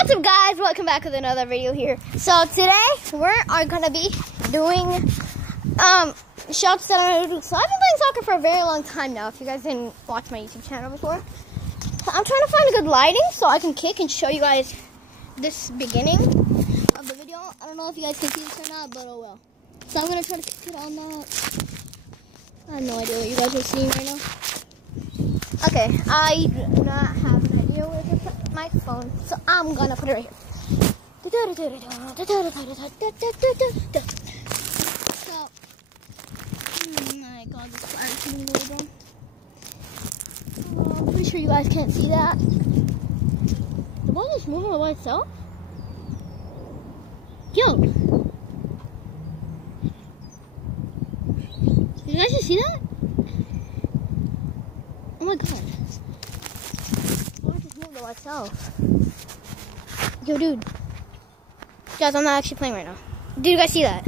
What's up, guys? Welcome back with another video here. So today we are gonna be doing shots that I'm gonna do. So I've been playing soccer for a very long time now. If you guys didn't watch my YouTube channel before, I'm trying to find a good lighting so I can kick and show you guys this beginning of the video. I don't know if you guys can see this or not, but oh well. So I'm gonna try to kick it on that. I have no idea what you guys are seeing right now. Okay, I do not have an idea where to put my phone, so I'm gonna put it right here. So, oh my god, this fire is getting really down. I'm pretty sure you guys can't see that. The ball is moving by itself? Yo! Did you guys just see that? Oh my god. Why just moved by itself? Yo, dude. Guys, I'm not actually playing right now. Did you guys see that?